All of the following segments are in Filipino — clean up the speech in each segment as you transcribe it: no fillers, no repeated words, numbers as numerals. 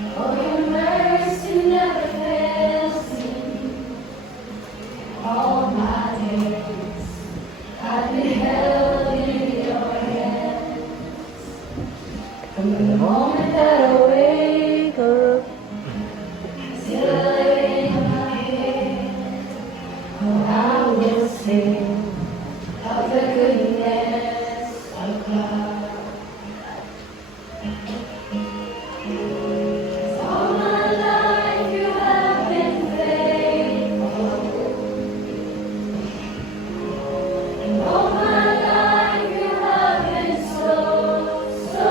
Oh, your mercy never fails me. All my days I've been held in your hand. From the moment that I wake up till I lay my head, oh, I will sing of the goodness of God. All my life you have been faithful. All my life you have been so, so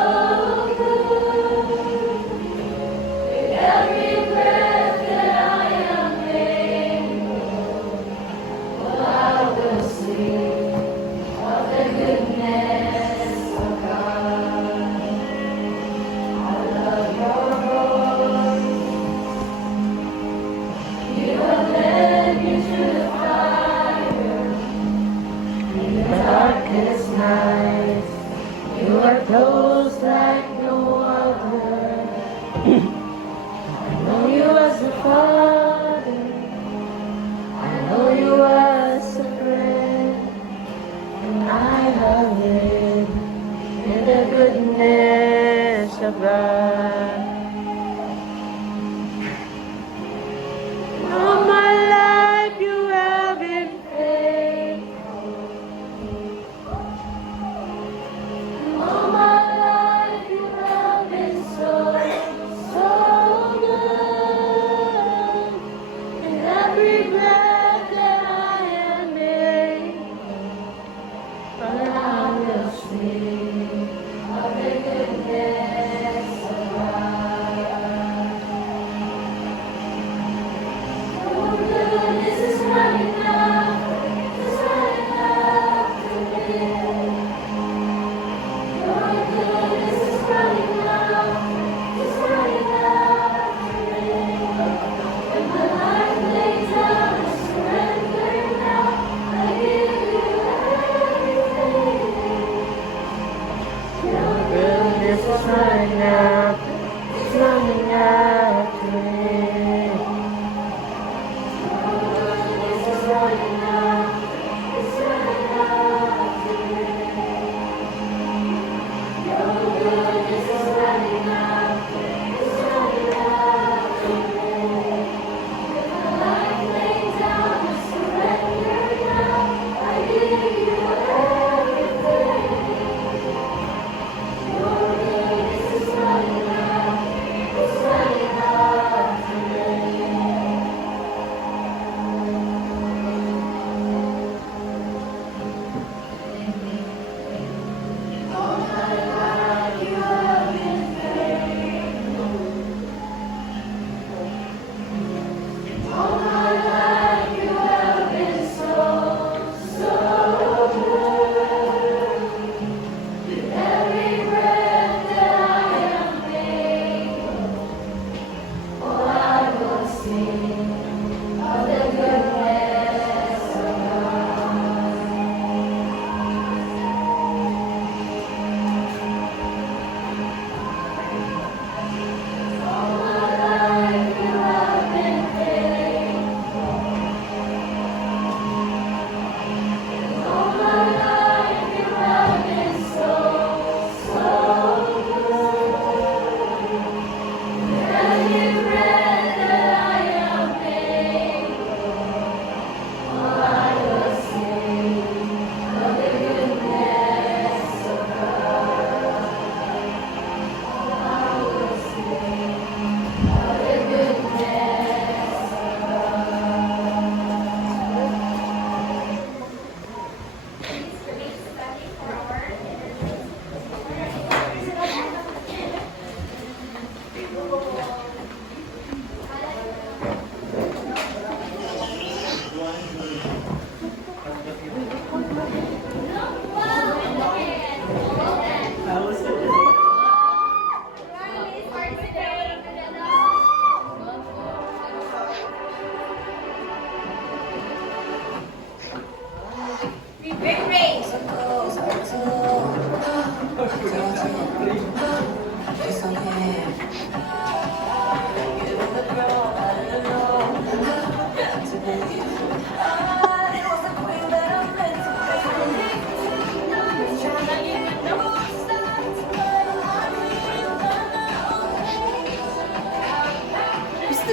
good. With every breath that I am able, well, I will sing of the goodness of God. I love your voice. You have led me through the fire, in the darkest night. You are close like no other. I know you as a father. I know you as a friend. And I have lived in the goodness of God. All my life you have been faithful. All my life you have been so, so good. And every breath that I am able, but I will sing of the goodness of God.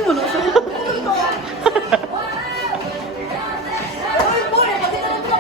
mo na siya. Uy, boy, pati na lang ako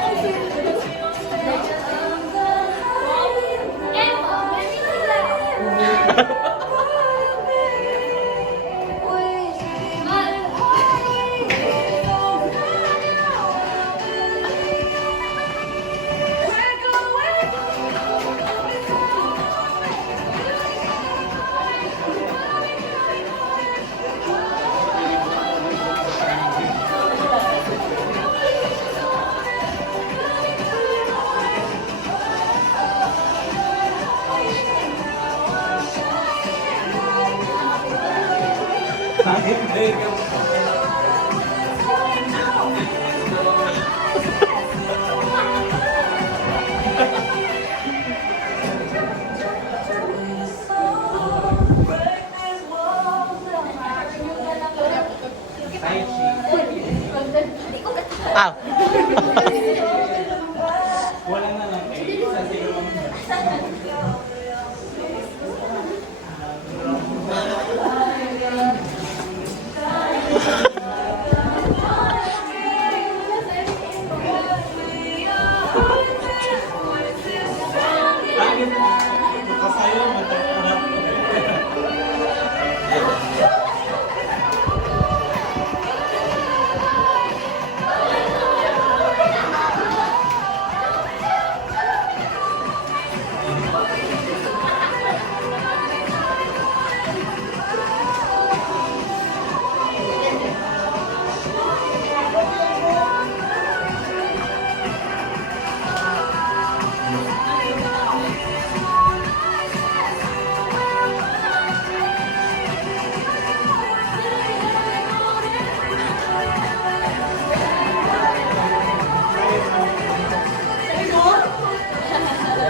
Ah.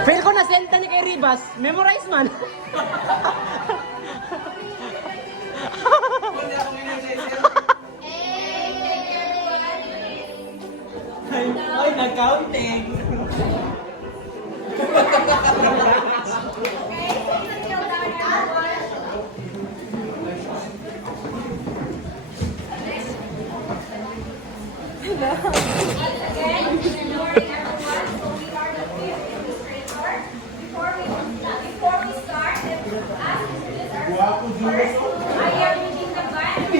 Feel ko na senta niya kay Ribas. Memorize man. Ay, nag-counting. Before we start, as first, I am reading the Bible.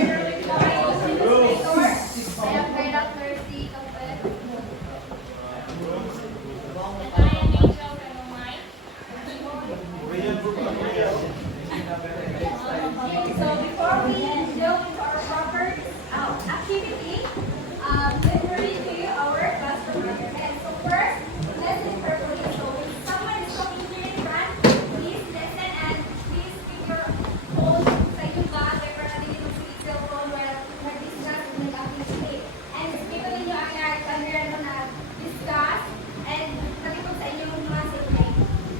I am Bella Thirsty Cafe. And I am Angel Renomai. So before we go into our proper activity, let me read to you our class program. So first, listen carefully. So if someone is talking here in front, please listen and please keep your phone sa inyong bag para natin yung cellphone where nag-discuss and nag-activity. And speaker ninyo ang na-discuss and nakitog sa inyong mga segment.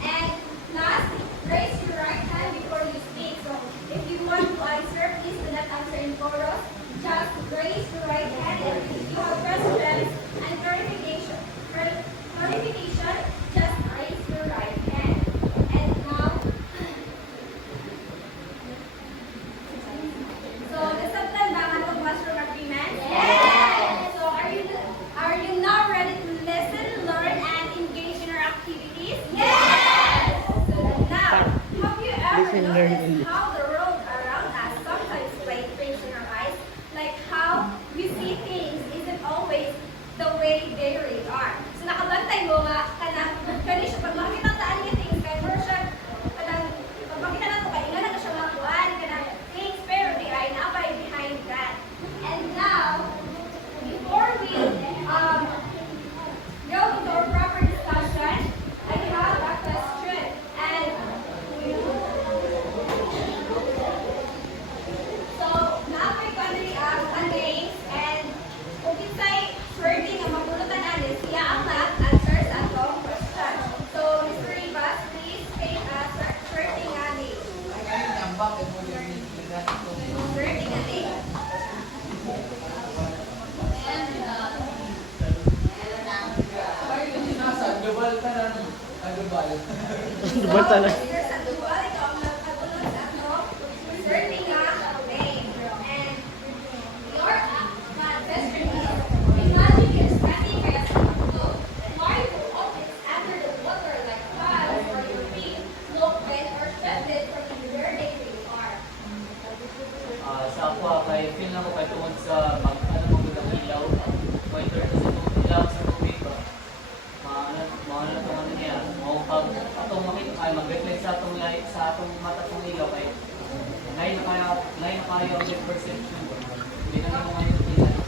And last, raise your right hand before you speak. So if you want to answer, please do not answer in chorus. Just raise your right hand and if you have questions and clarification, just raise your right hand. And now, so nasabtan ba ang atong classroom agreement? Yes! So are you now ready to listen, learn, and engage in our activities? Yes! So now, have you ever Listen, learn, noticed and- how the world around us sometimes plays tricks in our eyes? Like how we see things isn't always the way they really are. So nakabantay mo nga kani siya pag makita taan niya things kay more siya kanang pag makita na to kay ingana na siya makuan kanang things pero di ay nabay behind that. And now before we go into our proper discussion, I have a question and so naapay ko ang names and kung kinsay swerving ang mapulutan natin, siya ang mag-answer sa atong question. So, Mr. Rivas, please take a swerving name. Swerving name. Basta na. Mr. Sandoval, ikaw ang nagpagulong sa atong swerving name. And kay feel na ko kay tungod sa pag ano mo ang ilaw. Kay turn sa ilaw sa tubig ba. Maano na ano niya. Mao pag atong makita ay mag-reflect sa atong light sa atong mata tong ilaw kay lain na kayo ang depth perception. Hindi na mo ngayon tingnan.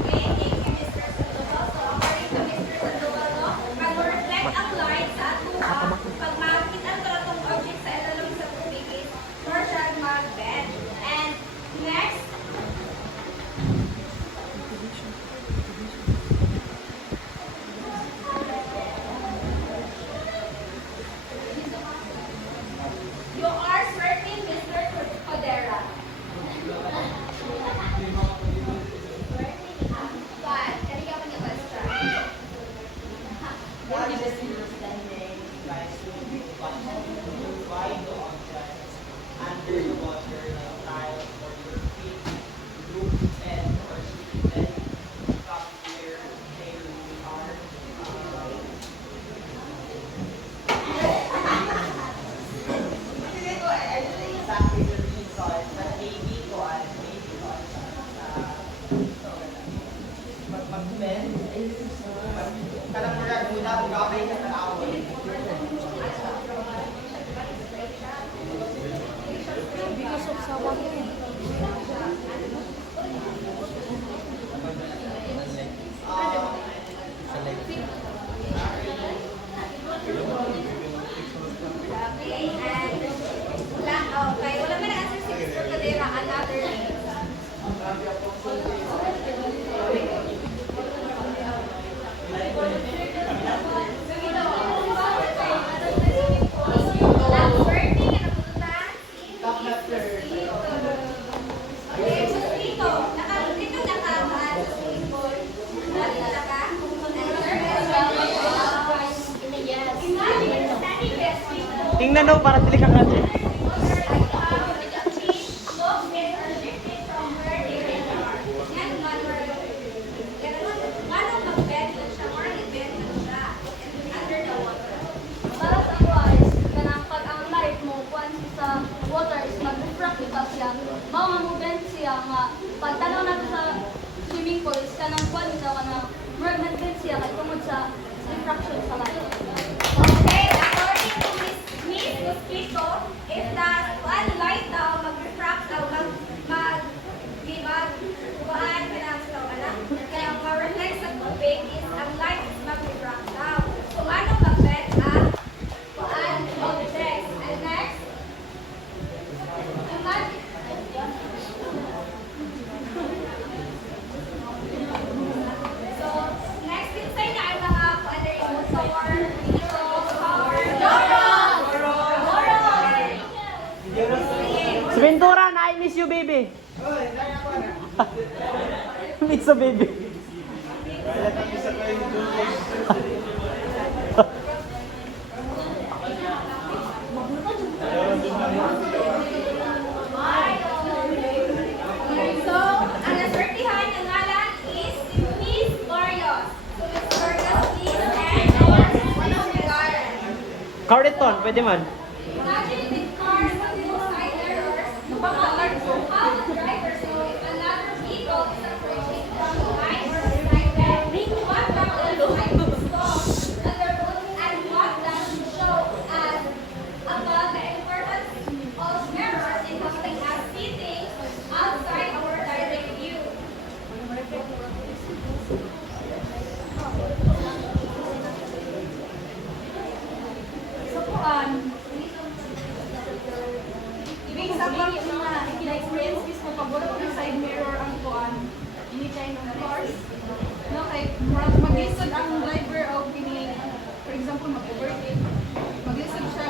Okay, thank you, Mr. Sandoval. So, according to Mr. Sandoval, no, pag reflect ang light sa atua, pag makikita ang itong object sa ilalong sa tubig is more siya mag-bend. And next, you are certain, Mr. Codera. But, kanina ka niya basta. What is understanding guys why the objects under the water like tiles or your feet look and or then up where they really are. Hindi ko exactly the reason but maybe ko mag-bend kadang murag muna kung gabay ka sa awon. Because of sawang yun. Okay, and okay, wala man answer si Mr. Codera, another name. Tingnan daw para dili ka kasi. Para sa guys, kanang pag ang light mo kuan sa water is mag-refract ita siya. Mao nga mo bend siya nga pag tanaw nato sa swimming pool is kanang kuan siya kanang murag nag-bend siya kay tungod sa refraction sa light. Okay, according to Miss Mosquito, if the one light daw mag-refract daw kuhaan ka lang sa anak. Kaya ang ma-reflect sa tubig is ang light is mag-refract daw. So ano mag-bet ang kuhaan objects? And next, so next inside na ay mga kuhaan na yung motor, dito, power, Si Ventura, I miss you, baby. Miss you, baby. So, ang nasortihan ng ngalan is si Miss Barrios. So, Miss Barrios, please, and one of the garden. Carleton, pwede man. Imagine the cars with no side mirrors. How the driver knows if another vehicle is approaching from behind or beside them. What problems might be solved on the road and what does it show as about the importance of mirrors in helping us see things outside our direct view. So kuan ibig sabihin yung na experience mismo pag wala ko ng side mirror ang kuan anytime ng cars no kay mag-lisod ang driver o kini for example mag-overtake mag-lisod siya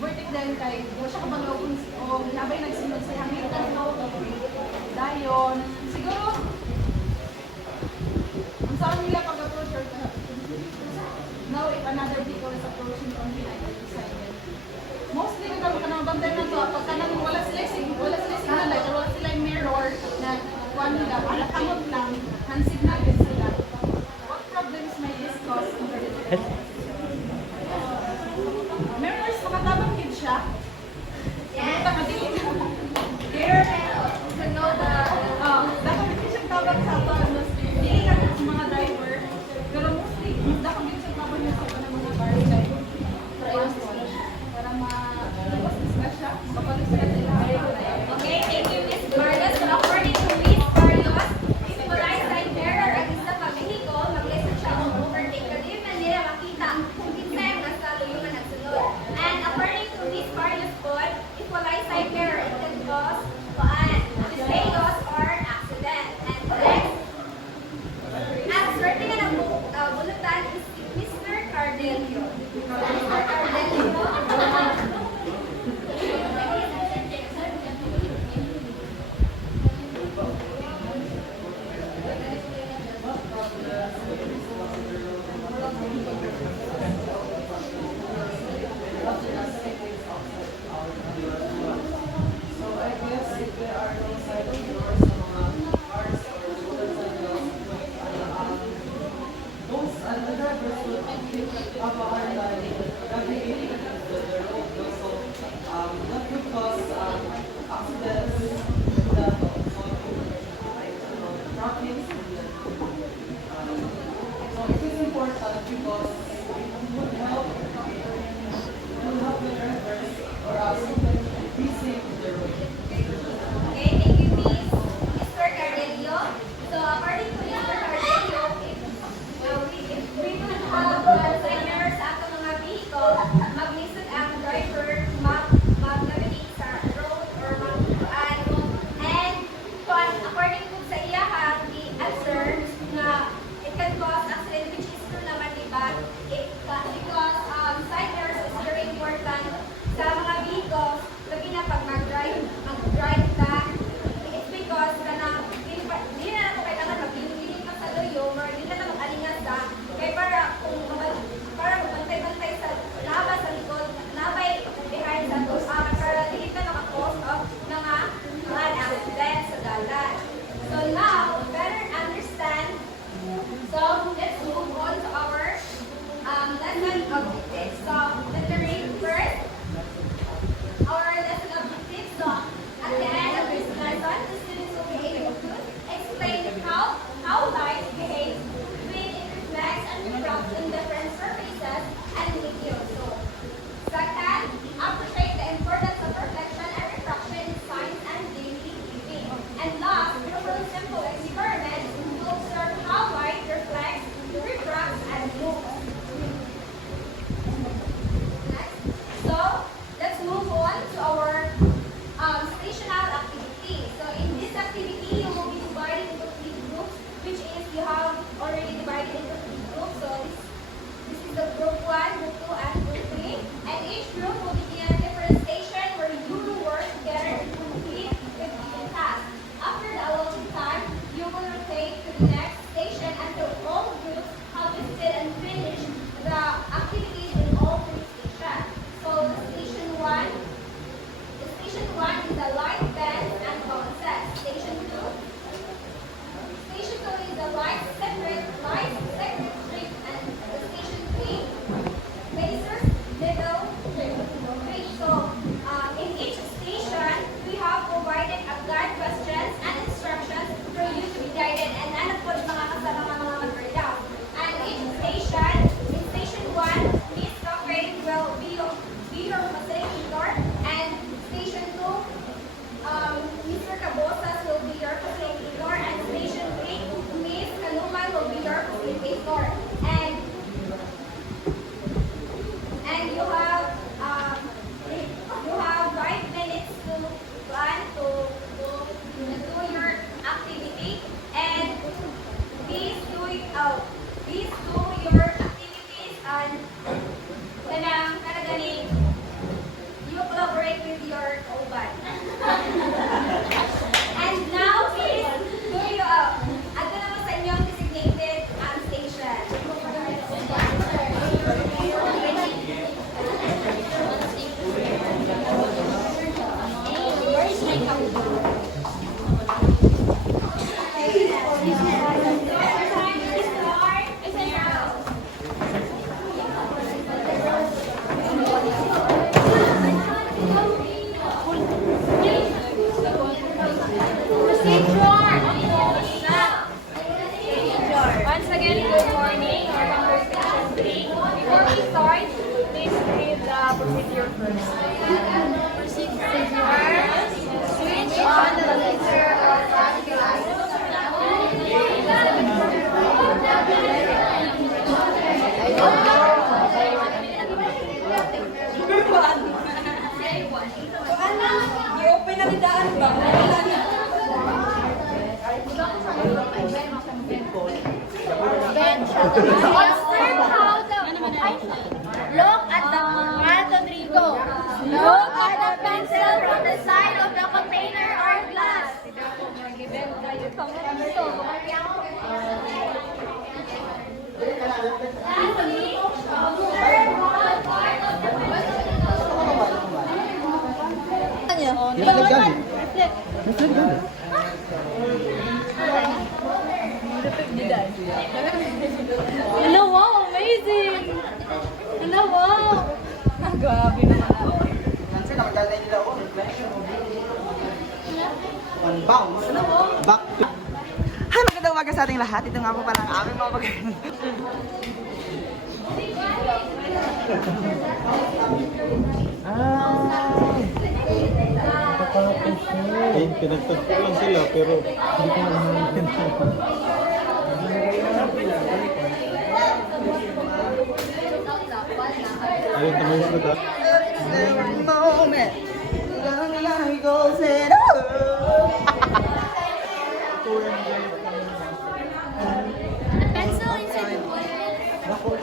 overtake din kay wala siya kabalaw o labay nagsunod sa hamitan no dayon siguro ang saan nila pag-approach or now if another vehicle is approaching from behind or beside them mostly kung ka nang banday na to, pag ka nang wala sila signal light or wala sila yung mirror na kuhan nila, alakamot lang, hand signal din sila. What problems may this cause in the different? Mirrors, makatabang kid siya. Yes. Nakadili. Mirror to know side mirror, it can cause chaos or accident. And next, ang swerte nga ng bulutan is si Mr. Cardelio. Mr. Cardelio. So I guess if there are no side mirrors sa mga cars or motorcycles, those the drivers will have a hard time navigating the road. So that could cause accidents, that also traffic. So it is important because it would help the drivers or us be safe in the road. Okay, thank you, Miss. Mr. Cardelio. So, according to Mr. Cardelio, if we would have side mirrors sa atong mga vehicle, maglisod ang driver, mag-navigate sa road or mag-kuan. And, according to sa iya, the answer na it can cause accident, which is true naman, diba? Because side mirrors is very important sa mga vehicles, labi na pag mag-drive ka, it's because hindi na nato kailangan mag-iling ka sa loyo, or hindi na mag-alingas ka, kaya para magbantay-bantay sa labas sa likod, labay behind sa dos, para hindi ka maka-cause of mga accident sa dalan. So now, better understand. So let's move on to our lesson objectives. So let me read first our lesson objectives. So at the end of this lesson, the students will be able to explain how light behaves when it reflects and refracts in different surfaces and mediums. So second, appreciate the importance of reflection and refraction in science and daily living. And last, in a really simple experiment, to observe how light reflects, refracts, and moves. Next. So let's move on to our stational activity. So in this activity, you will be divided into 3 groups, which is you have already divided into 3 groups. So this is the group 1, group 2, and group 3. And each group will be given a different station where you will work together to complete the given task. After the allotted time, you will rotate to the next station until all groups have visited and finished the activities in all 3 stations. So station 1 is the light bands and bounces. Station 2 is the light separate strip, and the station 3 may I-open na nidaan ba? Observe how the look at the Rodrigo. Look at the pencil from the side of the container or glass. Lastly, observe one part of the Hello, wow, amazing! Hello, wow! Grabe naman. Unbound. Back to... Hi, magandang umaga sa ating lahat. Ito nga po pala ang aming mga Ay, pinagtagpo lang sila pero hindi ko na naman. Ayun, tamayos na ta. moment. Long life goes in pencil inside the bottle.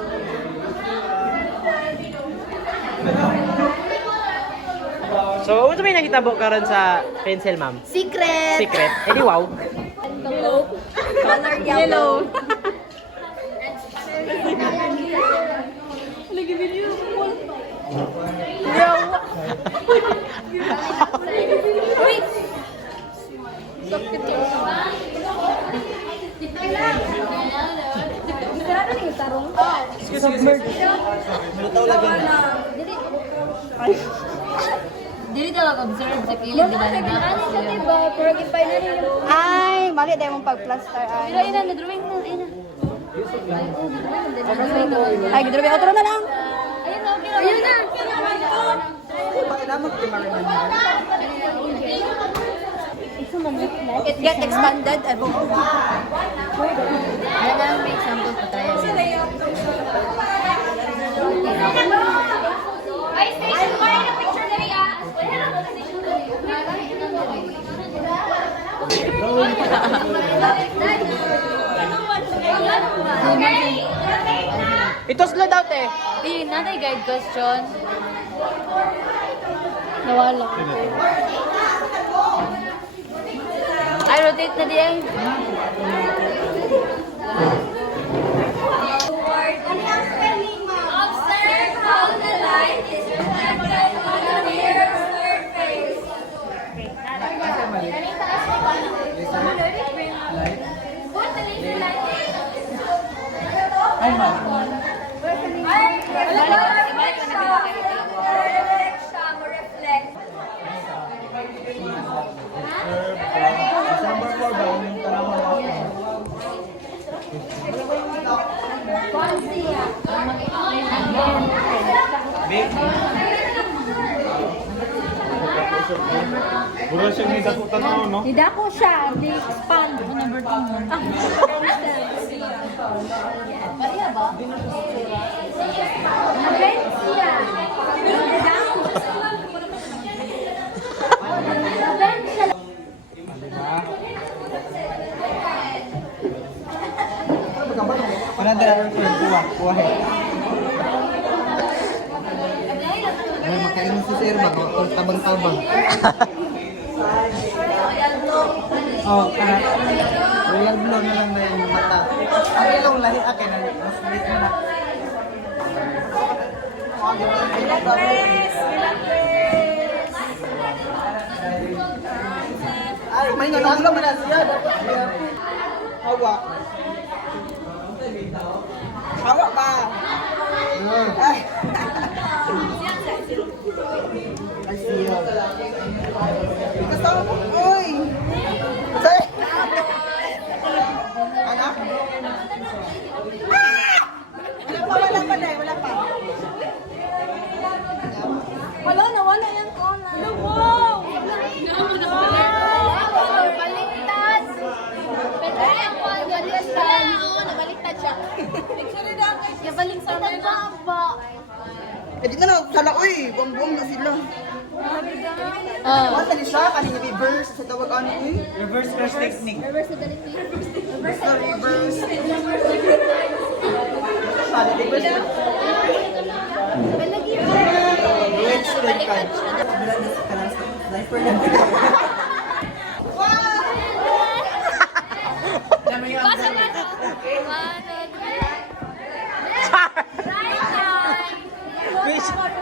So, ano may nakitabo karon sa pencil, ma'am? Secret. Secret. Eh di wow. Color yellow. Dili talaga observe sa kilid, di ba? Ano sa diba? Pero ipay na rin yung... Ay, mali tayo mong pag-plaster. Ay, Pero ina, na-drawing mo. Ina. ay gidro otro na lang. Ayun na, okay. Ayun na. It get expanded. Yan ang may example pa tayo. Ay, station ko rin ang picture na rin ah. Ito slow out eh. Eh, nanay guide question. Nawala. Ay, rotate na diyan. Observe how the light is reflected on the mirror's surface. Ay, direct siya mo reflect. December 4 ba? Yung tanong mo. Wala siyang may dakutan ako, no? Dako siya, di expand. Number 2 mo. Wala na lang kuha. Ay, makainom si sir ba? Kung tabang-tabang. Oh, royal blue na lang na yung mata. Ang ilong lahi akin, mas lit mo na. Ay, may nanalo mo na siya. Hawak. Hawak ba? Ay. Ay, siya. Gusto mo? Uy! Say! Anak? Wala pa na, wala pa. Wala, nawala yan ko na. Wow! Baliktad. Pero yan po, nabaliktad siya. Gabaling sa Baba. Eh, di na na, sala, uy! Buwang-buwang na sila. Ano tali siya? Kanina reverse sa tawag ano eh? Reverse crush technique. Reversibility. Reverse. Sali, reverse. Wedge straight catch. Sniper lang. Basa ba ito? 1,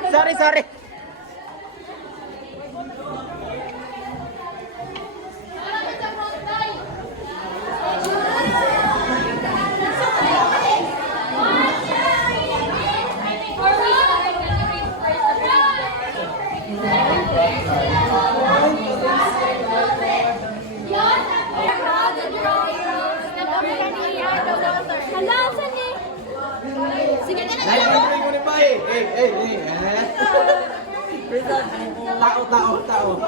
2, 3. Sorry. Hala, saan eh? Sige na lang. Live mo ni pa eh. Tao.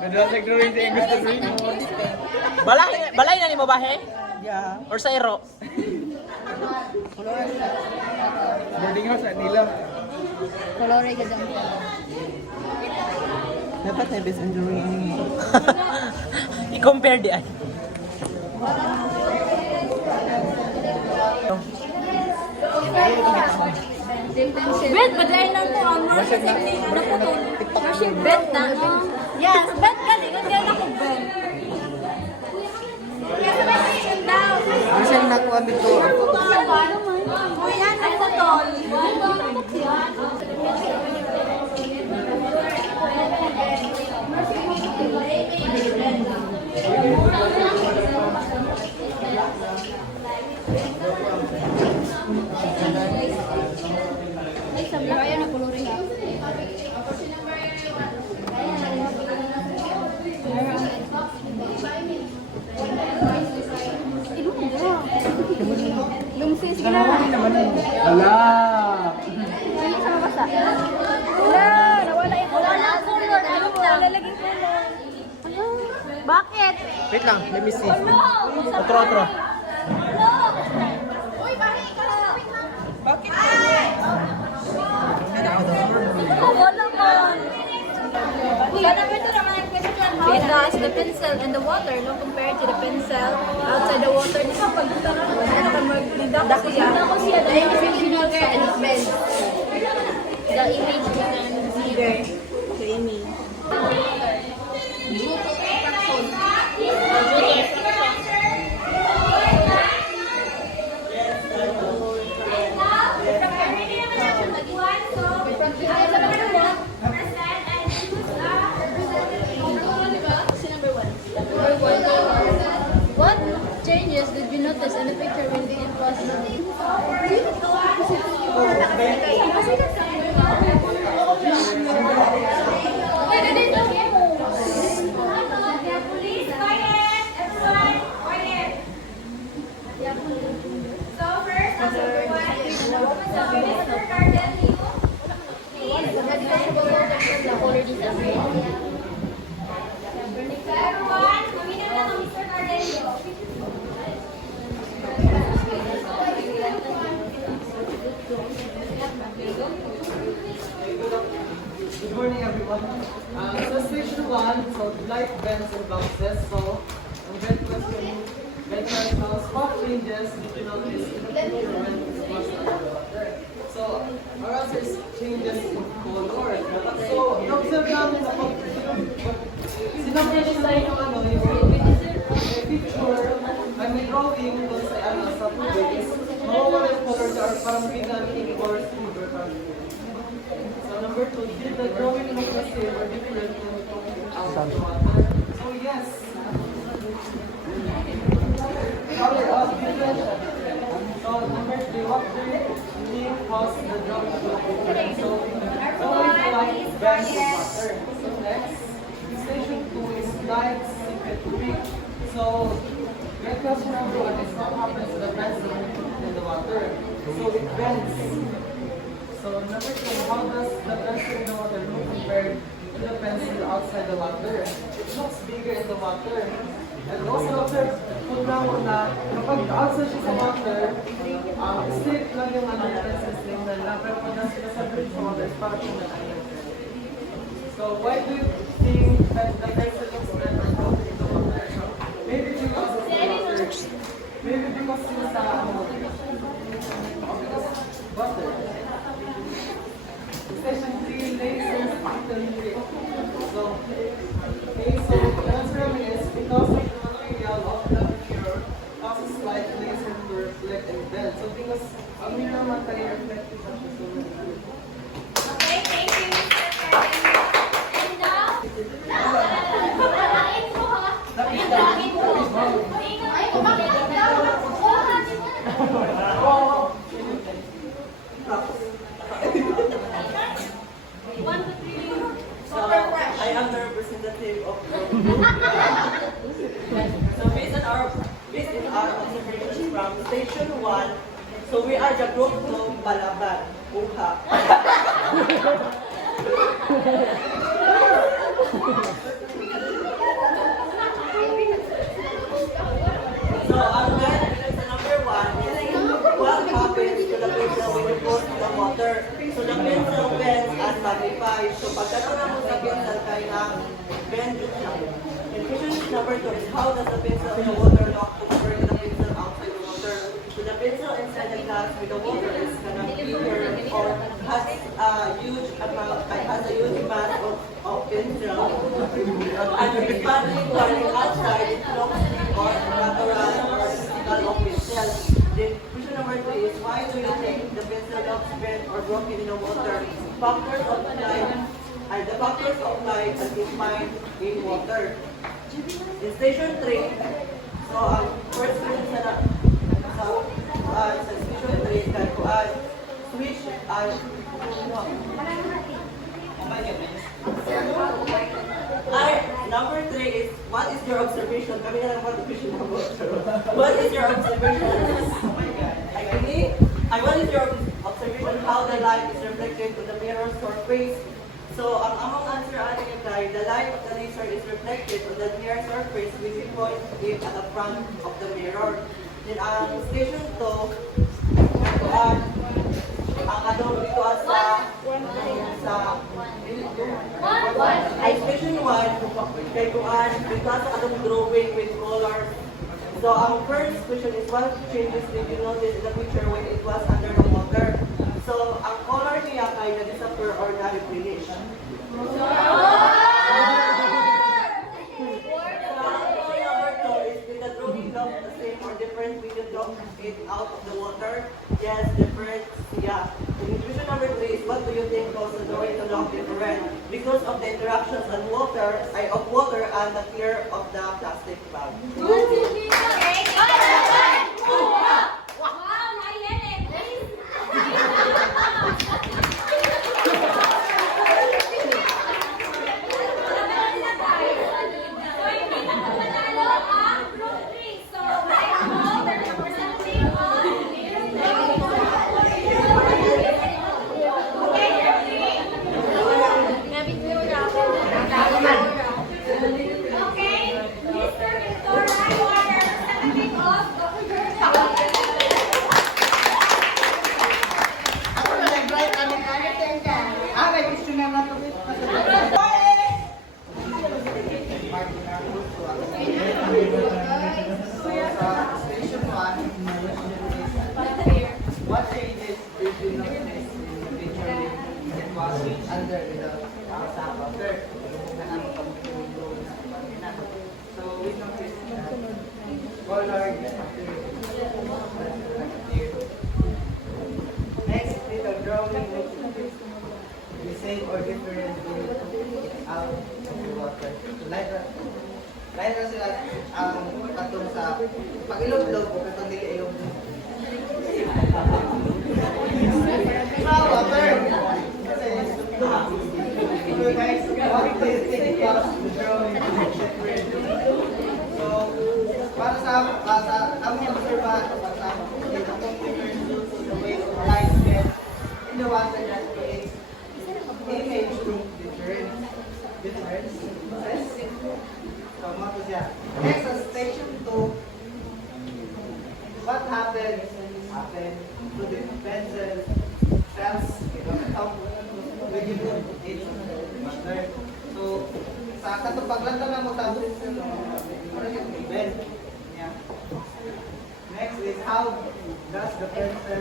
Nadalag na rin sa English na rin. Balay na ni mo bahe? Yeah. Or sa ero? Boarding house at nila. Kolore ka dyan. Dapat ay best enduring. I-compare di ay. Bet, madlain lang po ang market technique na putol. Kasi bet na. Yes, bet ka din. Hindi ako bet. Yes, bet daw. Kasi nakuha dito. Yan, ang putol. Ay, sabi ko, ayan na kolore ha. Lumsis ka na. Ala! Hindi sa mabasa. Wala, nawala yung color. Wala, color. Ano mo? Lalaging color. Bakit? Wait lang, let me see. Ano? Otro. Uy, bakit ka? Bakit? Wala ka. Because the pencil and the water, no, compared to the pencil outside the water, di ba pag mag-deduct siya, the image bigger and it bends. The image becomes bigger. Creamy. What changes did you notice in the picture when it was Police, quiet! Everyone, quiet! So first, number 1 is Mr. Cardelio. Please, so everyone, mamina na ng Mr. Cardelio. Good morning, everyone. So station 1, so light bends and bounces. So, ang bend question, bend question, spot changes, did you notice in the picture when it was underwater? So, our answer is changes of color. So, observe namin na pag sinamay siya yung ano, yung picture, ay may drawing doon sa ano, sa tubig is mawawala yung color na parang bigyan yung color silver parang. So number 2, did the drawing look the same or different when we took it out of the water? So yes. Color of different. So number 3, what do you think caused the drawing to look different? So only light bends the water. So next, station 2 is light secret trick. So get question number 1 is what happens to the pencil in the water? So it bends. So number 2, how does the pencil in the water look compared to the pencil outside the water? It looks bigger in the water. And also observe, kung na kapag outside siya sa water, straight lang yung ano, pencil string na lang. Pero pag nasa sa water, parang siya na tayo. So why do you think that the pencil looks better floating in the water? Maybe because of the water. Maybe because it's butter. Station 3 lasers literally. So, okay, so the answer is because of the material of the mirror causes light laser to reflect and bend. So because a mirror man kaya reflective siya so Okay, thank you, Mr. Ferdinand. And now, I am the representative of So based on our observations from Station 1, so we are the group of Balaban, Uha. So ang number 1 is what happens to the pencil when you put the water. So the pencil bends and magnifies. So pagkatapos mo sa pencil kay na bend siya. And question number 2 is how does the pencil in the water look compared to the pencil outside the water? So the pencil inside the glass with the water is kind of bigger or has a huge mass of pencil. And expanding while outside it looks or natural or physical of pencil. Then question number 3 is why do you think the pencil looks bent or broken in the water? Factors of light are the factors of light that is found in water. In Station 3, so ang first question sa Station 3 kay kuan switch number 3 is what is your observation? Kami na lang question number. What is your observation? Oh my God. What is your observation how the light is reflected to the mirror surface? So, ang among answer ating kay the light of the laser is reflected on the mirror surface which we point it at the front of the mirror. Then, ang Station 2, ang atong dito ay Station 1, kay kuan, because atong drawing with colors. So, ang first question is what changes did you notice in the picture when it was under the water? So, ang color niya kay na-disappear or na-replenish. So, number 2 is did the drawing look the same or different when you took it out of the water? Yes, different. Yeah. And question number 3 is what do you think causes the drawing to look different? Because of the interactions of water and the clear of the plastic bag. wow, naiyan eh. what changes did you notice in the picture when it was under the water? So we noticed that color next little drawing looks the same or different when you took it out of the water. So lahat na sila ang katong sa pag-ilog-log o katong dili-ilog. Water! So guys, what do you think about the drawing different? So, para sa among obserbahan, para sa the way of light bends in the water that creates image look different. So, mato siya. Next, sa Station 2, what happens to the pencil cells when you put it in water? katong paglanda na mo tapos bend. Yeah. Next is how does the pencil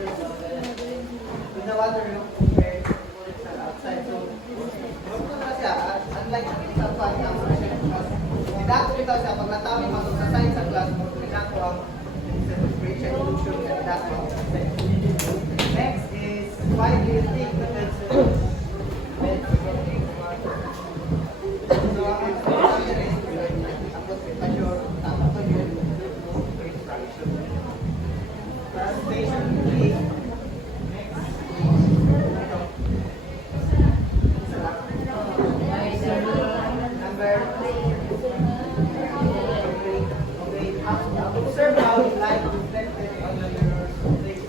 with the water look compared to outside? So, gusto na siya, unlike sa pan na mo siya. Didako bitaw siya, pag natawin mo sa science sa class mo, didako ang concentration illusion na didako. Next is, why do you think the pencil bends? So, ang explanation is, tapos measure, tapos yun, refraction. Station 3. Number 3. Observe how the light reflected on the mirror's face.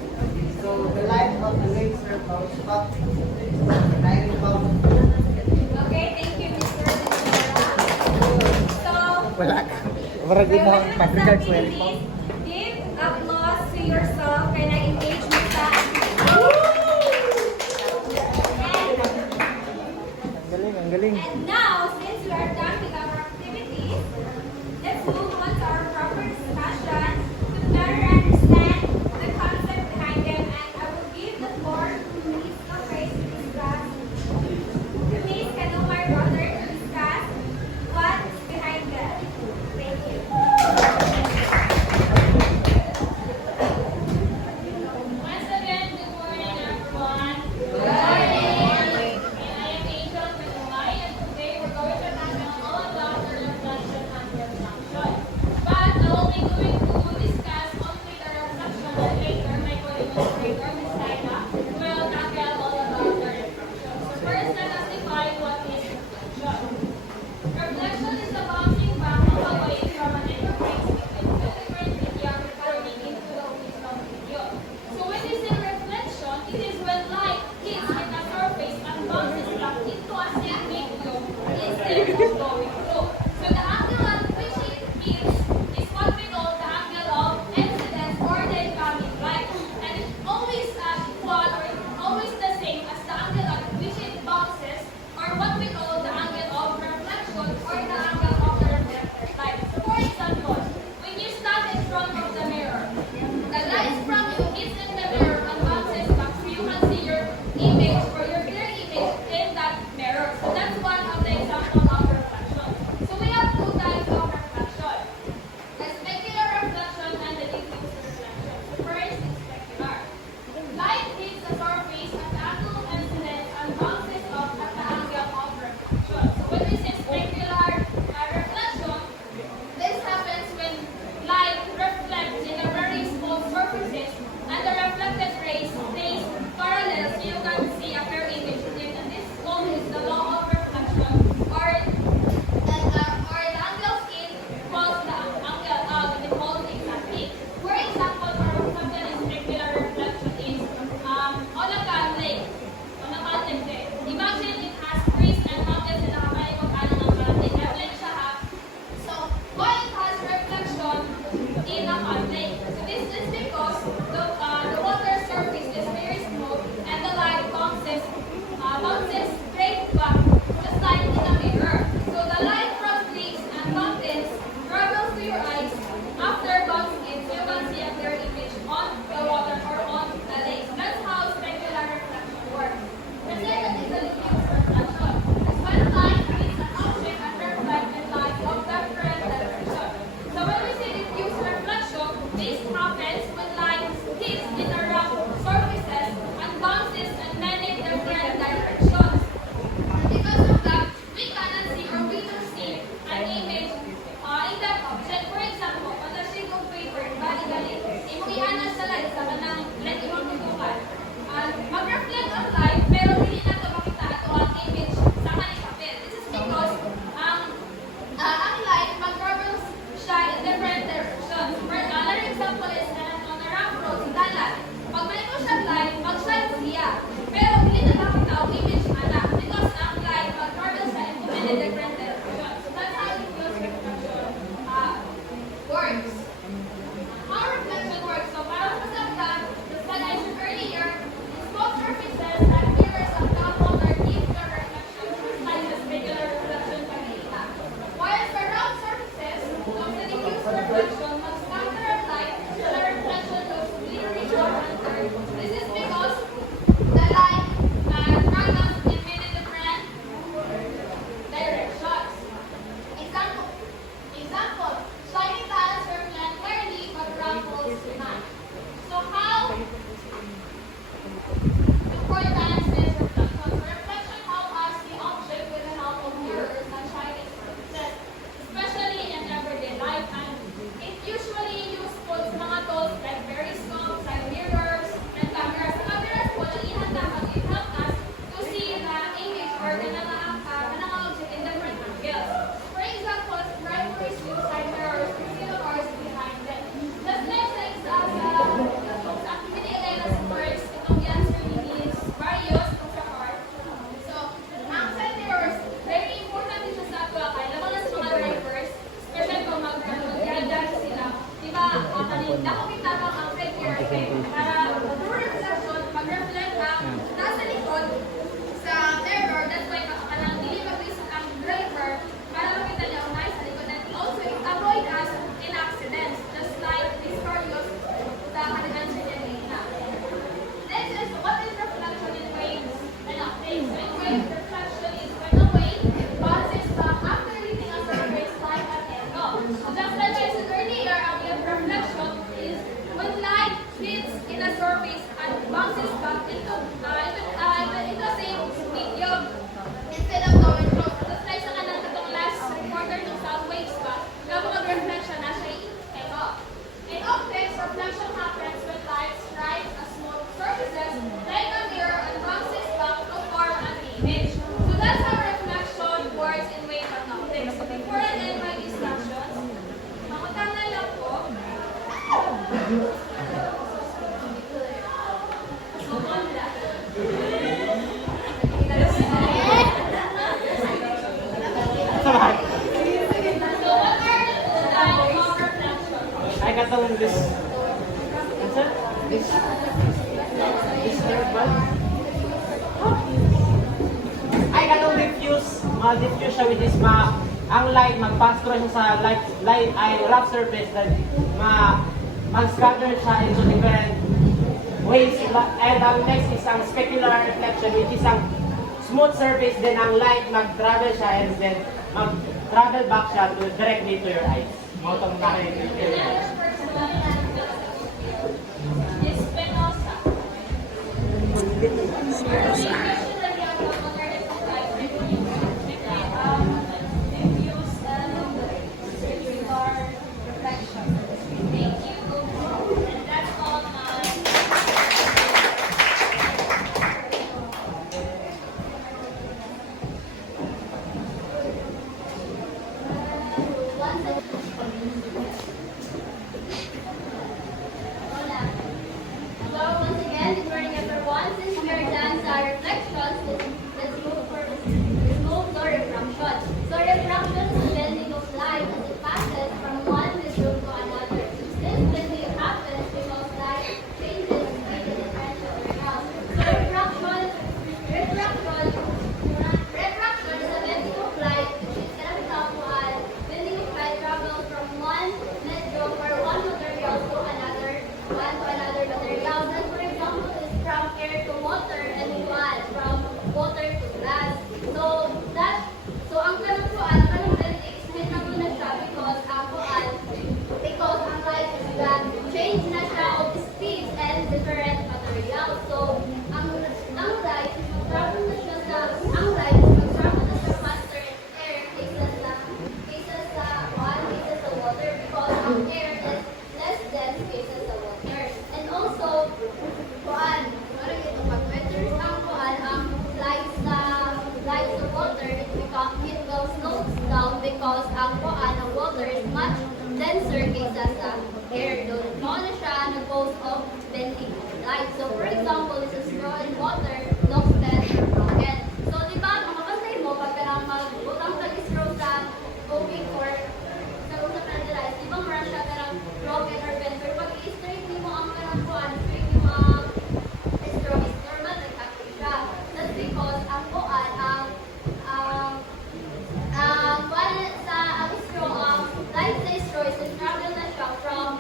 So the light of the laser bounce up, shining bounce. Okay, thank you, Mr. So, Wala. Parang di mo give applause to yourself kaya na-engage mo sa Ang galing. And now, since we are done with our activities, let's move on to our proper discussion to better understand the concept behind them. And I will give the floor to Ms. Lopez to discuss. Ms. Kanumar Brother to discuss what's behind them. Thank you. Once again, good morning, everyone. Good morning. And I am Angel Manumay, and today we're this answer? This interval? Ay, kanong diffuse, ma-diffuse siya with this, ang light, mag-pass through siya sa light ay rough surface, then mag-scatter siya into different ways. And ang next is ang specular reflection, which is ang smooth surface, then ang light mag-travel siya and then mag-travel back siya directly to your eyes. Motong nakikita to your eyes. So once again, good morning everyone. Since we are done sa reflections, let's move to refraction. So refraction is the bending of light as it passes from one medium to another. This bending happens because light changes speed in different materials. So refraction is a bending of light which is an example as bending of light travels from one medium or one material to another materials. And for example, is from air to water and from water to glass. So ang kanang bending explain na po na siya because ang light is that change na siya of speed and different materials. So ang light is mag-travel na siya faster in air kaysa sa water because ang air is less dense kaysa sa water. And also, light sa water, it goes down because ang water is much denser kaysa sa air. So, na siya nag-goes of bending of light. So, for example, this is straw in water, looks bent or broken. So, di ba, makapasay mo, pagka lang mag-butang ka straw sa tubig or sa unang kanalize, di ba mara siya karang broken or bent? Pero pag i-straight mo ang karang straight mo ang straw is normal, nagkakit siya. That's because ang light sa straw is travel na siya from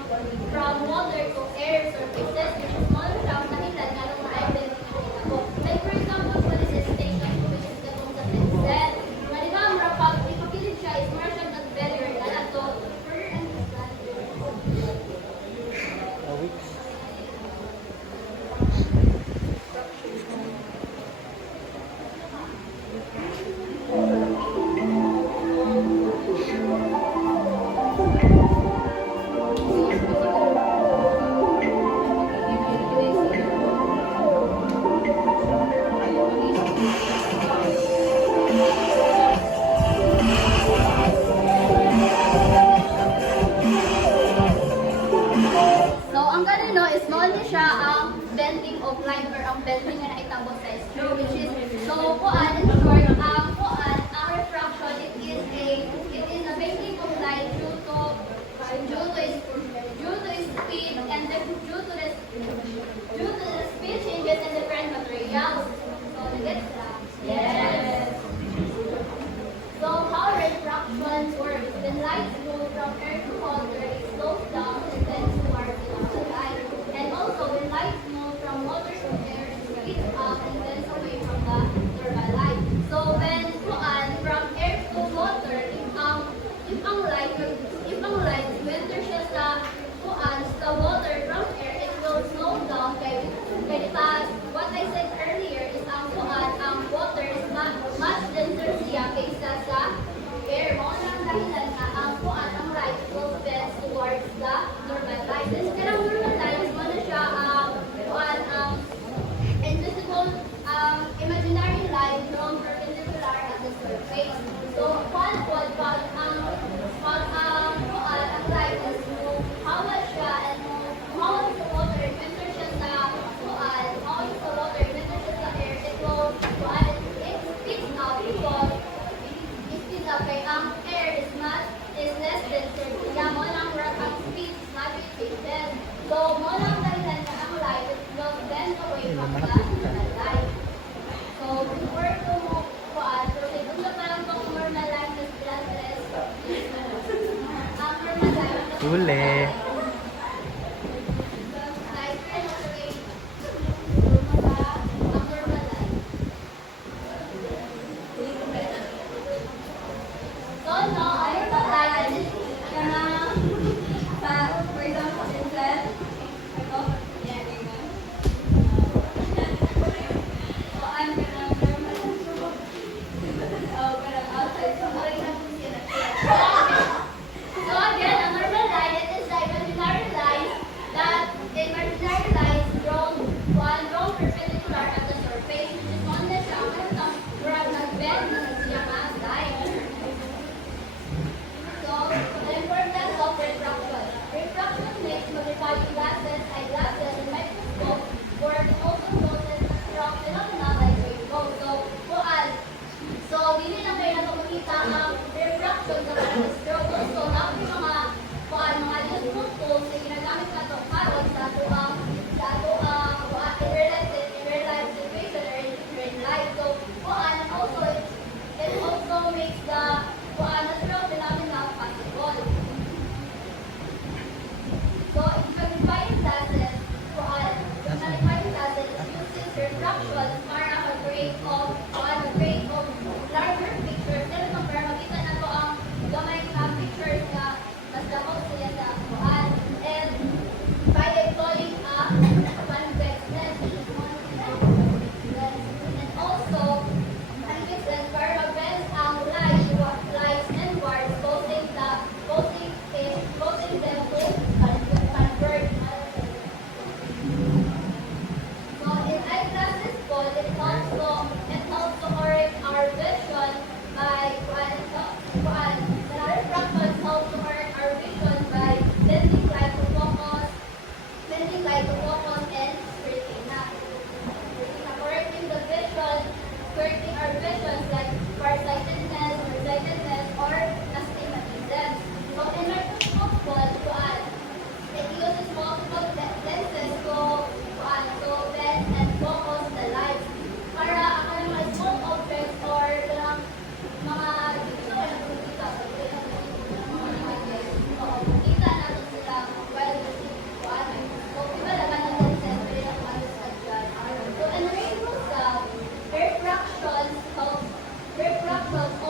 water to air surfaces, which is small siya, nakita nga nung ma-bending na kita ko. Like for example, this is station 2, which is the kung sa pencil. Maniba, pag ipakilid siya, is more siya nag-bend or gala. So, for your understanding, so, ang ganun is small niya siya ang bending of light or ang bending na naitabo sa straw, which is, so, in short, ang refraction, it is a bending of light due to speed and due to the speed changes in different materials. So, nag-gets na? Yes! So, how refraction works? When light moves from air to water, it slows down and then towards the light. And also, when light moves from water to air, it speeds up and then away from the normal light. So, when from air to water, if ang light enter siya sa water from air, it will slow down kay what I said earlier is ang water is much denser siya kaysa sa air. Mao na ang dahilan nga ang light will bend towards the normal light. This kanang normal light is mo na siya invisible imaginary line drawn perpendicular at the surface. So pag ang light is moved, how Huli. So, no, I don't know that. For example, instead, yeah, ganyan. So, I'm gonna but I'm outside, so I have to see the So again, a normal line, it is like imaginary line that imaginary lines drawn perpendicular at the surface, which is known as whereas nag-bend na siyang line. So, the importance of refraction. Refraction makes magnifying glasses, eyeglasses, and microscope work and also causes strong phenomena like rainbow. So, dili lang kayo nakapakita ang refraction sa mga struggle. So, namin yung mga useful tools na ginagamit na ito karon sa in real life situation or in real life. So, and also, it also makes the natural phenomena possible. So, in magnifying glasses, uses refraction para mag-create of larger pictures. Pero compare, makita na to ang gamay na pictures na mas dapat sila sa kuhaan. And by employing a convex lens, and also, convex lens para mag-bend ang lights and wires, causing them to convert. So in eyeglasses po, it also correct our vision by refractions also correct our vision by bending light to focus and correcting the vision, correcting our visions like farsightedness, nearsightedness, or astigmatism. So in microscope po, it uses multiple lenses to bend and focus the light para ang mga small objects or mga dito ay nakikita kita natin sila while so iba naman ang lenses pwede na understand dyan. So in rainbow sound, refractions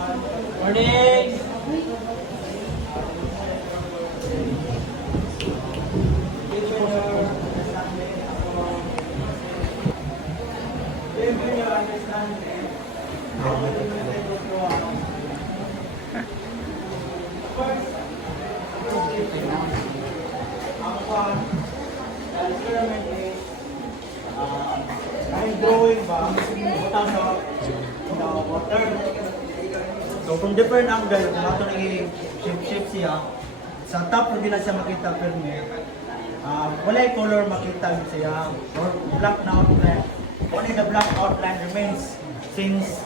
Morning! I'm drawing ba? Butang sa water. So from different angle, kung ato naging shape siya, sa top hindi na siya makita firme. Wala yung color makita siya or black na outline. Only the black outline remains since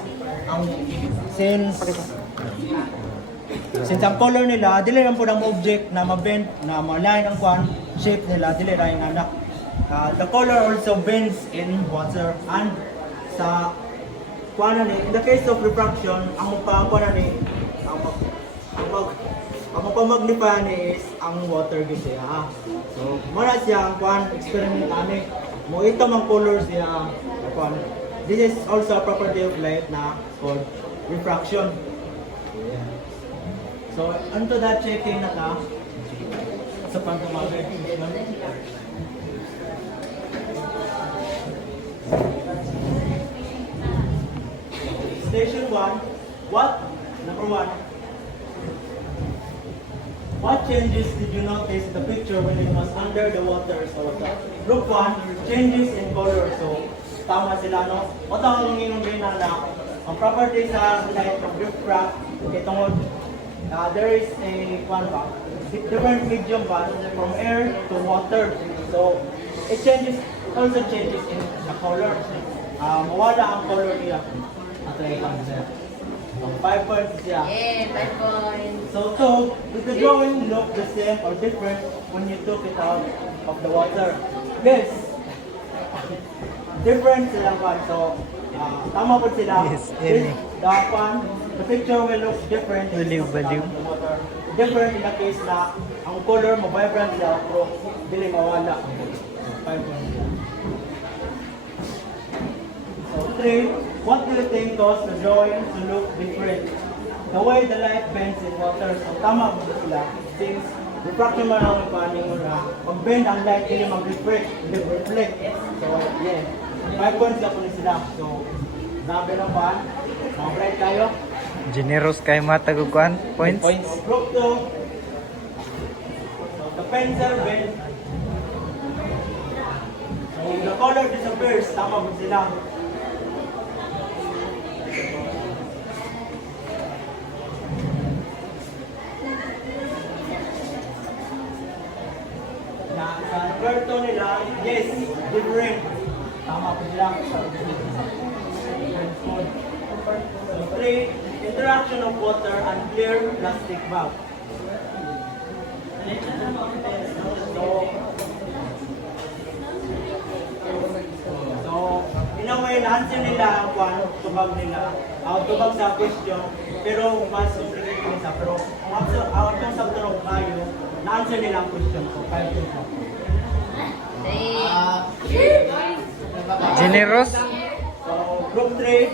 ang color nila, dili lang po ng object na ma-bend, na ma-line ang kwan, shape nila, dili lang yung anak. The color also bends in water and sa kwan ni, in the case of refraction, ang mapakwan ni, ang mapamagnify ni is ang water gisi ha. So, mara siya ang kwan experiment ani. Mo ito mang color siya kwan. This is also a property of light na called refraction. Yeah. So, unto that checking na ta sa pantumagay. Station 1, number 1, what changes did you notice in the picture when it was under the water? So, group 1, changes in color. So, tama sila, no? O tawag ng inyong rin na ang property sa light of refract, itong there is a different medium from air to water. So, it also changes in the color. Mawala ang color niya. Ito yung concept. 5 points siya. Yeah, 5 points. So, does the drawing look the same or different when you took it out of the water? Yes. Different silang pan. So, tama po sila. Yes, Amy. The picture will look different. Baliw. Different in the case na ang color mo vibrant siya pero dili mawala. 5 points. So, 3. What do you think caused the drawing to look different? The way the light bends in water. So, tama po sila. Since refraction man ang paning na pag-bend ang light, hindi mag-reflect. So, yeah. 5 points na po sila. So, nabi na pa. Mga-bright tayo. Generous kay matagukuan points. So, group 2. So, the pencil bend. So, the color disappears. Tama po sila. Sa Roberto nila, yes, different. Tama po sila. So, 3, interaction of water and clear plastic bag. So, in a way, na-answer nila ang kwan, tubag nila, tubag sa question, pero mas complicated sa pero ang sa tanong kayo, na-answer nila ang question ko, 5 to 4. Generous. So, group 3,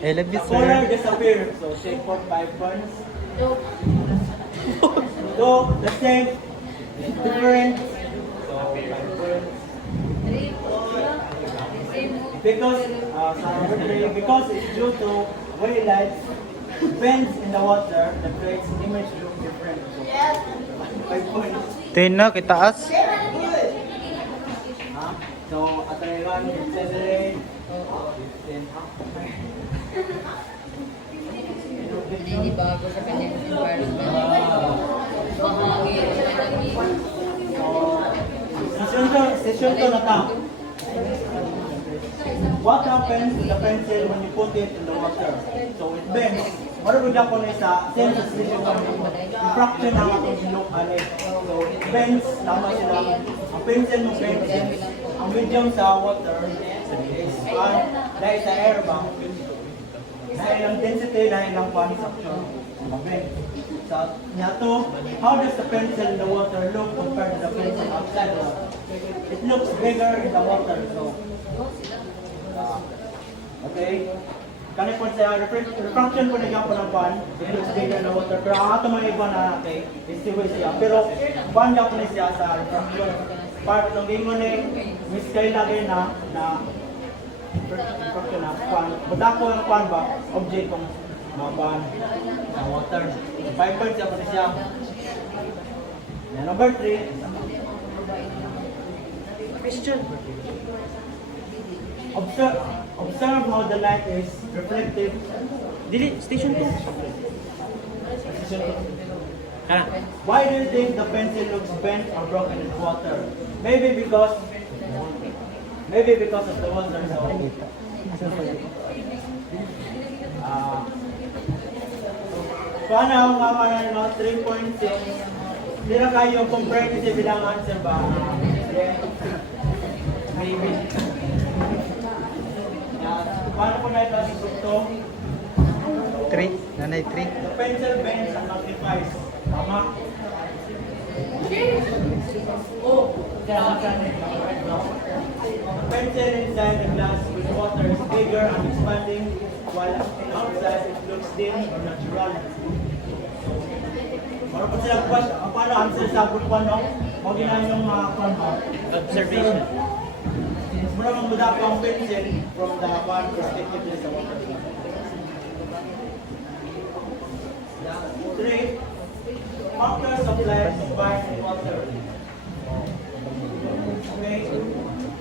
I love you, color sir. disappear. So, take for 5 points. So, the same, different. So, 5 points. Because it's due to way light bends in the water, the creates image look different. So, 5 points. Tina, kitaas. So, Atayran, Cesare, Hindi bago sa kanyang environment. Bahagi. Session to na ta. What happens to the pencil when you put it in the water? So it bends. Mara po dyan po na isa, same as session to fraction ang atong look alay. So it bends, tama sila. Ang pencil mo bends. Ang medium sa water is dahil sa air ba? Dahil ang density, dahil ang pan-suction. So, to, how does the pencil in the water look compared to the pencil outside the water? It looks bigger in the water. So, okay. kani po siya refraction po na gyapon ang pan, it looks bigger na water. Pero ang ato mga iba na natin is siya siya. Pero pan gyapon ni siya sa refraction. Part ng ingon ni Miss Kayla na refraction na pan. Budako ang pan ba object kung mga pan na water. 5 points gyapon ni siya. And number 3. Question. Observe how the light is reflective. Dili, station 2. Station 2. Why do you think the pencil looks bent or broken in water? Maybe because of the water. Paano ang mga 3.6? Hindi na kayo compare kasi bilang answer ba? Maybe. Paano ko na ito ito? 3, nanay 3. The pencil bends and magnifies. Tama? Oh, the pencil inside the glass with water is bigger and expanding, while outside it looks thin or natural. Para po sila paano answer sa group 1, no? Huwag ginaan yung mga observation. Muna mong budak ang pencil from the one perspective sa water. 3. Factors of light combined in water. Okay?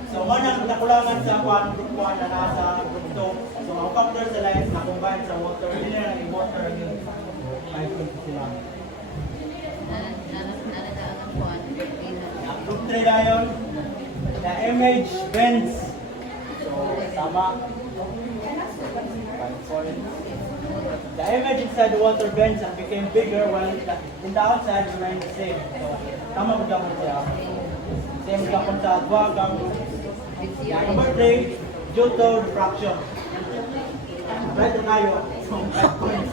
So, manang nakulangan sa group 1 na nasa group 2. So, ang factors sa light na combined sa water, hindi na yung water yung I-20 sila. Group 3 na yun. The image bends. So, tama. The image inside the water bends and became bigger while in the outside remained the same. So, tama ba mo siya? Same ka kung sa adwagang. Number 3, due to refraction. Pwede tayo. So, 5 points.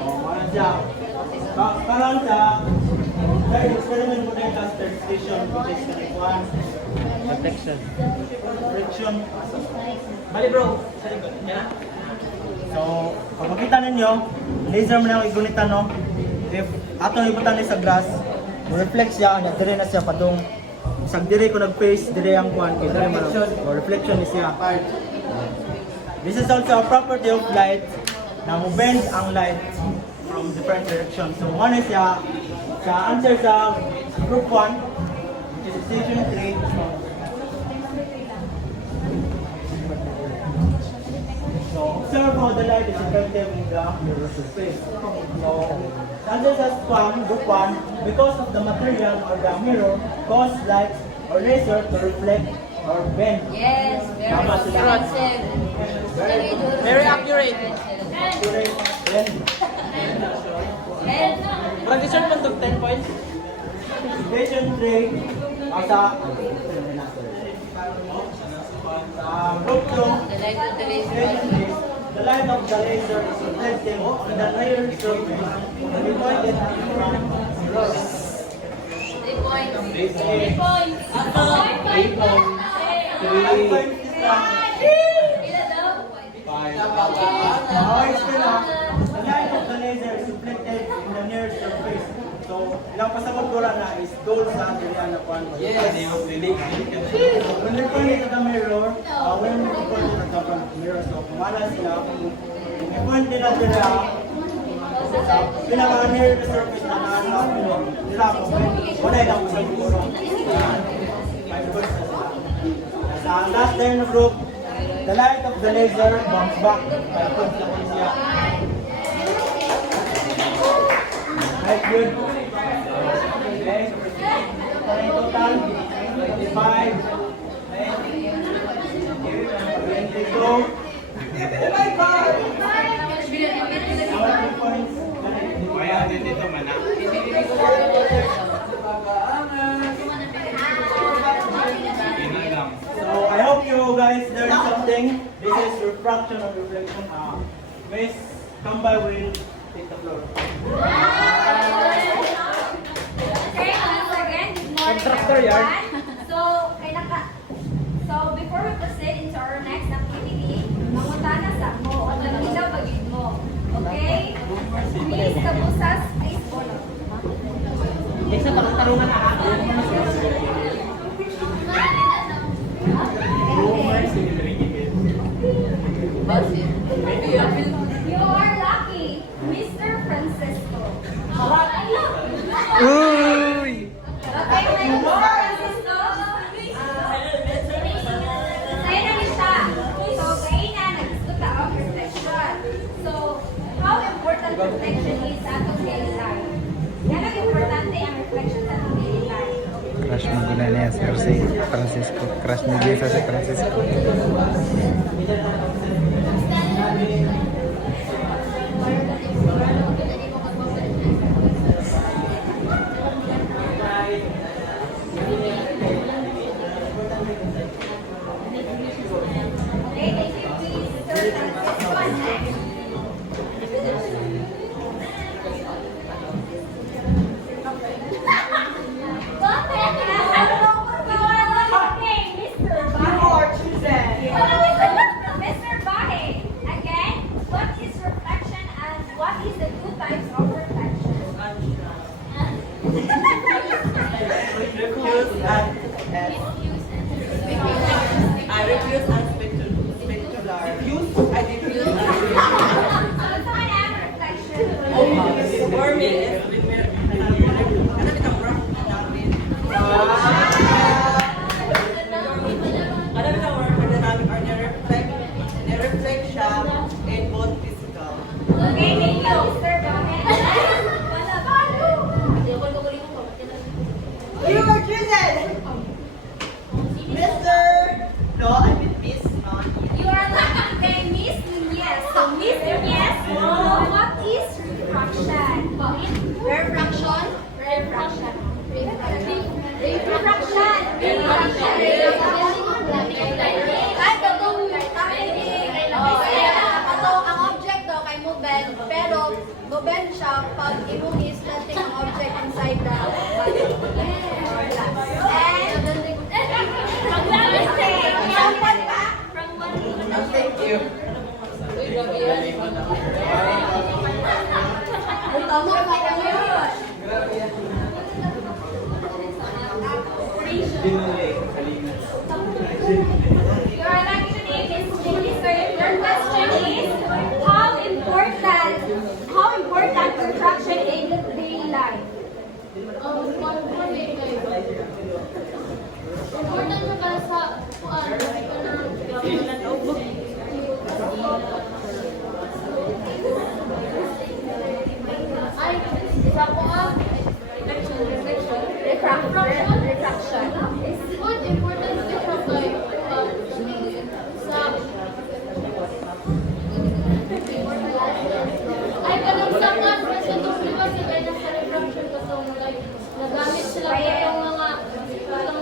Wala siya. Parang sa dahil experiment mo na yung cluster station which is connect 1. Protection. Protection. Bali bro, sa likod niya. So, kung makita ninyo, laser mo na yung igunitan, no? If atong ibutan ni sa glass, reflect siya, dire na siya padung. Isang dire ko nag-face, dire ang kuan kay dire man. So, reflection ni siya. This is also a property of light na mo-bend ang light from different directions. So, one is siya, sa answer sa group 1, which is station 3. So, observe how the light is reflected in the mirror space. So, answer sa group 1, because of the material or the mirror, cause light or laser to reflect or bend. Yes, very Tama sila. expensive. Very accurate. Accurate. Bend. Parang deserve mo to 10 points. Station 3, sa group 2, the light of the laser is reflecting on the rear surface when you point it at the front mirror. 3 points. 3 points. 3 points. 3 points. Ilan daw? 5. Now, explain na. The light of the laser is reflected in the near surface. So, ilang pasagot ko lang na is goal sa atin na kuhan. Yes! When you point it at the mirror, when you point it at the mirror, so kumala sila, kung i-point nila sila, pinaka-near the surface na nasa mirror, nila kung wala ilang sa siguro. 5 points na sila. Sa last day ng group, the light of the laser bounce back. 5 points na po siya. Right, good. Okay. Total, 25, 22. Oh my God! 2 points. Kaya dito man na. So I hope you guys learned something. This is refraction and reflection. Miss Kambay will take the floor. Okay, once again, good morning Contractor yan. everyone. So before we proceed in You are lucky, Mr. Francisco. Uy! Okay, Mr. Francisco. Sa'yo na siya. So, kayo na, nag-discuta of reflection. So, how important reflection is sa atong daily life? Yan ang importante ang reflection sa atong daily life. Crush mo guna niya si Francisco. Crush mo din sa si Francisco. Okay, thank you, please. Sir Francisco, next. Mr. Bahe, again, what is reflection and what is the two types of reflection? So, saan ang reflection? Okay, thank you, Mr. Bahe. You are chosen! Mr. No, I mean Miss Nani. You are lucky today, Miss Nunez. So, Miss Nunez, what is refraction? Refraction? Refraction. Refraction. Ang object daw kay movement, pero movement siya pag imong is letting ang object inside the body. And, example pa? Thank you. Tama ka yun. You are lucky today, Miss Julie. So, your question is, how important refraction in the daily life? Important na para sa ay sa kuan Refraction. good important siya kay sa ay kanang sa kan kasi itong diba sa kanya sa refraction kasi like nagamit sila itong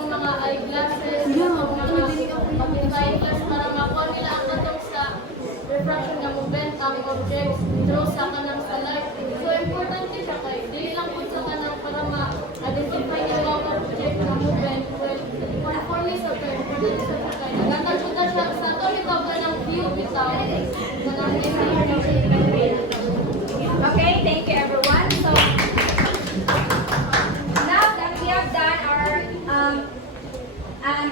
mga eyeglasses mga eyeglass para makuha nila ang katong sa refraction ng movement ang objects through sa kanang sa light. So important siya kay dili lang pud sa kanang para ma-identify niya ang object ng movement well conforme sa term sa kay nagatajuda siya sa to ikaw ng view bitaw kanang Okay, thank you everyone. So, now that we have done our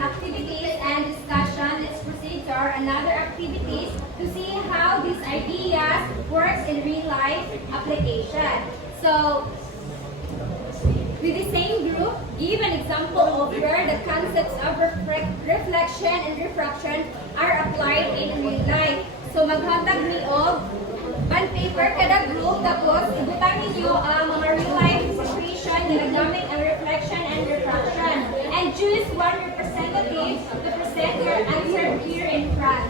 activities and discussion, let's proceed to our another activities to see how these ideas works in real life application. So, with the same group, give an example of where the concepts of reflection and refraction are applied in real life. So, maghatag ni og bond paper kada group, tapos ibutang ninyo ang mga real life situation na nagamit ang reflection and refraction. And choose one representative to present your answer here in front.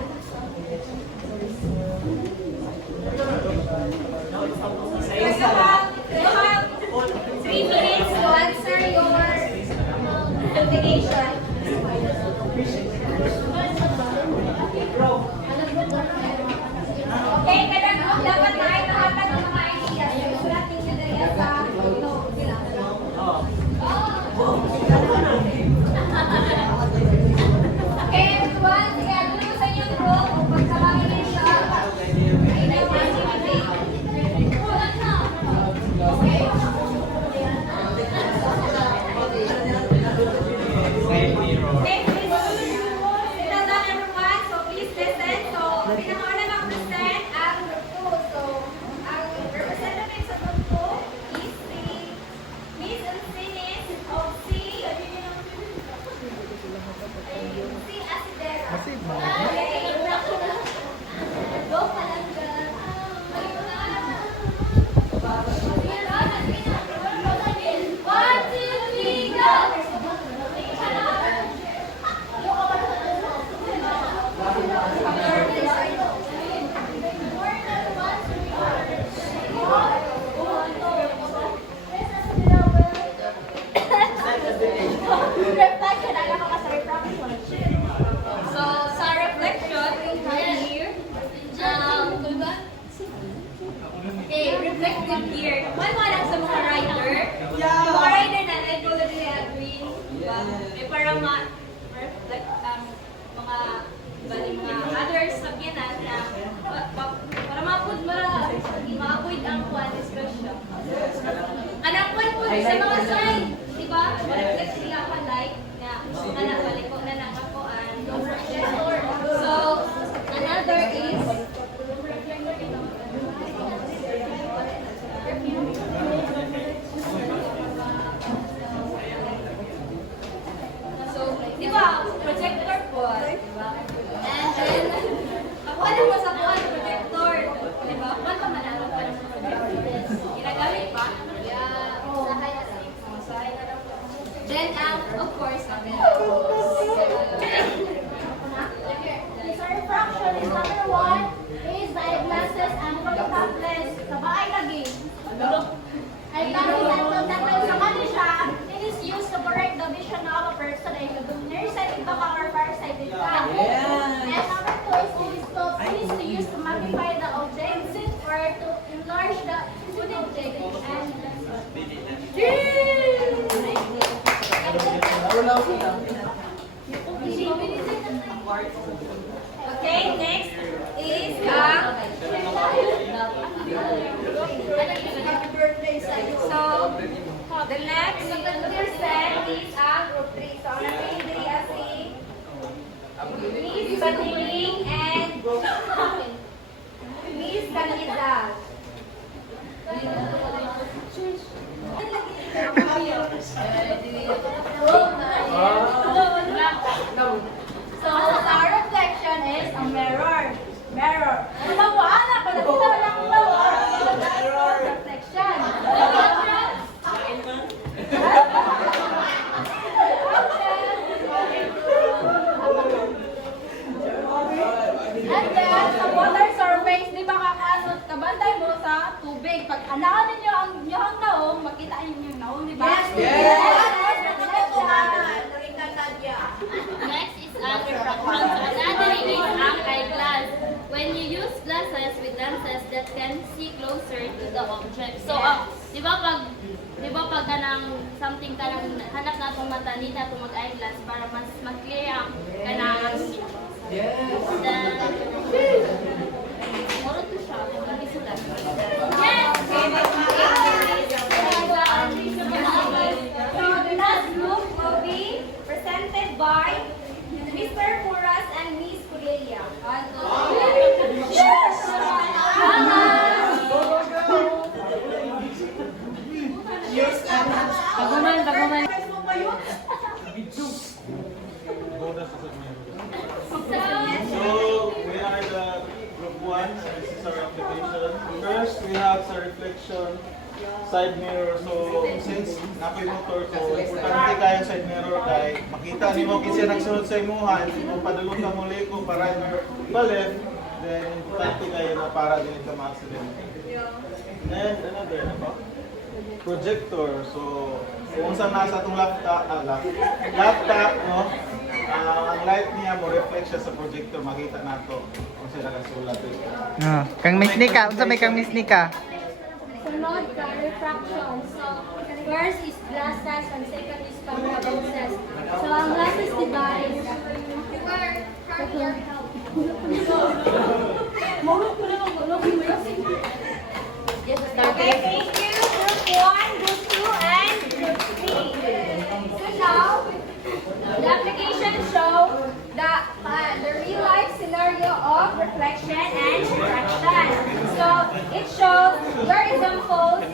You have 3 minutes to answer your application. Okay, kada group dapat makaipahatag ng mga ideas. Sulat ninyo dali sa note nila. Okay, everyone. Sige, ano naman sa inyong group? Pagsamahin niyo siya. reflective gear. Wala sa mga rider. Yung mga rider na totally agree. Diba? May parang reflect ang mga others sakyanan na para ma-avoid ang kuwan expression. Anak po sa mga sign, di ba? Ma-reflect sila pa light na anak paliko na nangakuan. So, another is so, di ba, projector po, di ba? And then, ako alam mo sa kuwan, projector, di ba? Kuwan pa man ang projector. Ginagamit pa? Then, of course, So refraction is number 1 is the eyeglasses and contactless. Sabay lagi. Eyeglasses and contactless. Sa kanila, it is used to correct the vision of a person. Ay, nearsighted ka or farsighted ka. And number 2 is it is to use to magnify the object or to enlarge the object. And okay, next is so the next percent is group 3. So ang natin as Miss Batiling and Miss Canizal. so our reflection is a mirror. Mirror. Tawana pala kita lang mirror. Reflection. And then, sa water surface, di ba kakaanot, kabantay mo sa tubig. Pag anahan ninyo ang inyong naong, makita ninyo yung naong, di ba? Next is refraction. So another is ang eyeglass. When you use glasses with lenses that can see closer to the object. So, di ba pag kanang something kanang hanap na itong mata, hindi na itong mag-eyeglass para mas clear ang kanang then, moro to siya, kung isulat. So the last group will be presented by Mr. Puras and Miss Cordelia. So, we are the group 1. This is our application. First, we have sa reflection side mirror. So, since napoy motor ko, importante kayo side mirror kay makita nimo kinsa nagsunod sa imuha, kung padulong ka muli ko para pa left, then importante kayo na para dili ka ma-accident. Then, another, ano ba? Projector. So, kung saan nasa itong laptop, no? Ang light niya mo reflect siya sa projector, makita nato kung saan nakasulat ito. Kang Miss Nika, unsa may kang Miss Nika? Sunod ka, refraction. So, first is glasses and second is lenses. So, ang glasses device, Okay, thank you. Group 1, Group 2, and Group 3. So now, the application shows the real life scenario of reflection and refraction. So it shows your example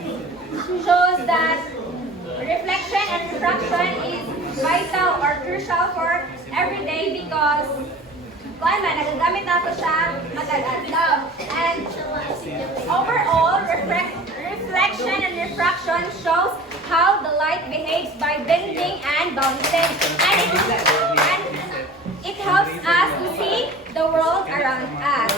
shows that reflection and refraction is vital or crucial for every day because nagagamit nato siya mag-adlaw. And overall, reflection and refraction shows how the light behaves by bending and bouncing. And it helps us to see the world around us.